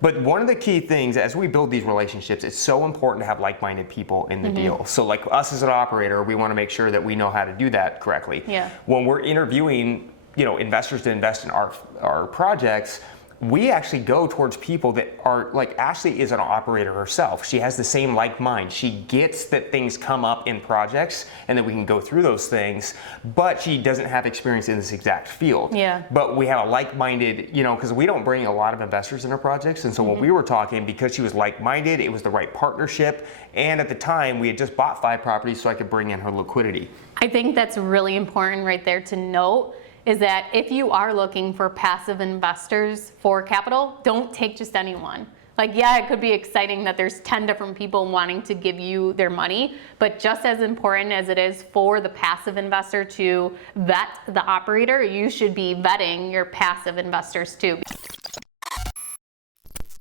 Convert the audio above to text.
But one of the key things as we build these relationships, it's so important to have like-minded people in the deal. So like us as an operator, we want to make sure that we know how to do that correctly. Yeah. When we're interviewing, investors to invest in our projects, we actually go towards people that are like, Ashley is an operator herself. She has the same like mind. She gets that things come up in projects and that we can go through those things, but she doesn't have experience in this exact field. Yeah. But we have a like-minded, because we don't bring a lot of investors in our projects. And so when we were talking, because she was like-minded, it was the right partnership. And at the time, we had just bought 5 properties so I could bring in her liquidity. I think that's really important right there to note, is that if you are looking for passive investors for capital, don't take just anyone. Like, yeah, it could be exciting that there's 10 different people wanting to give you their money, but just as important as it is for the passive investor to vet the operator, you should be vetting your passive investors too.